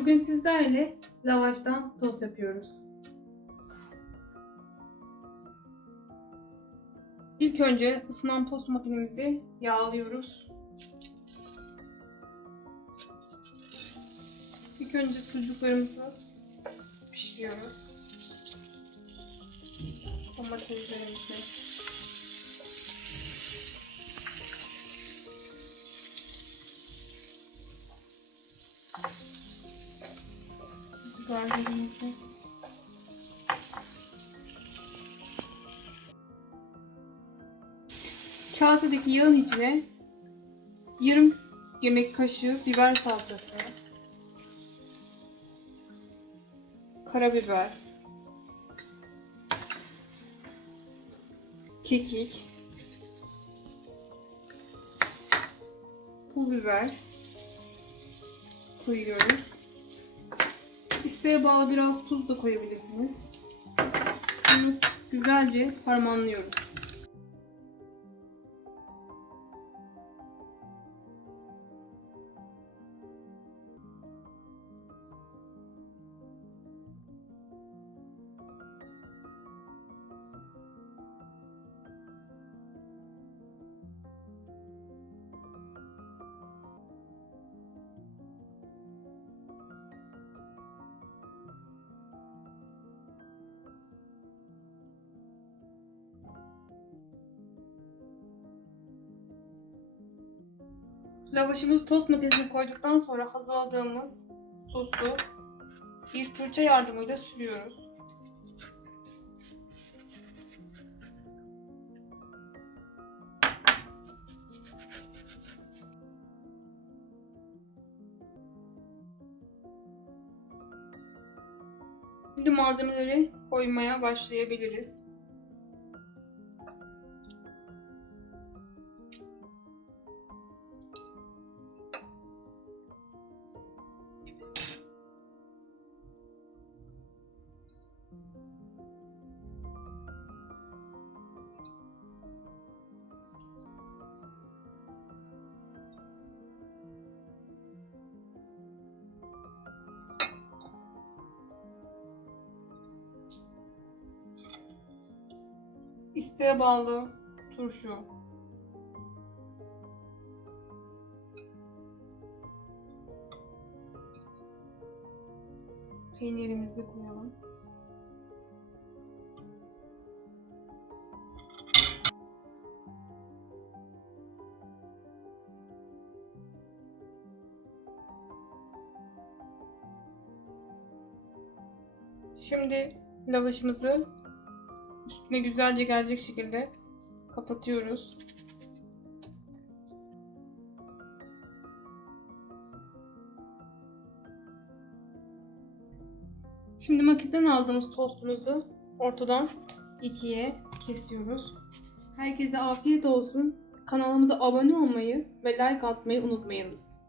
Bugün sizlerle lavaştan tost yapıyoruz. İlk önce ısınan tost makinemizi yağlıyoruz. İlk önce sucuklarımızı pişiriyoruz. Domateslerimizi. Biberlerimizi. Kasedeki yağın içine yarım yemek kaşığı biber salçası, karabiber, kekik, pul biber koyuyoruz. İsteğe bağlı biraz tuz da koyabilirsiniz. Bunu güzelce harmanlıyoruz. Lavaşımızı tost makinesine koyduktan sonra hazırladığımız sosu bir fırça yardımıyla sürüyoruz. Şimdi malzemeleri koymaya başlayabiliriz. İsteğe bağlı turşu. Peynirimizi koyalım. Şimdi lavaşımızı üstüne güzelce gelecek şekilde kapatıyoruz. Şimdi makineden aldığımız tostumuzu ortadan ikiye kesiyoruz. Herkese afiyet olsun. Kanalımıza abone olmayı ve like atmayı unutmayınız.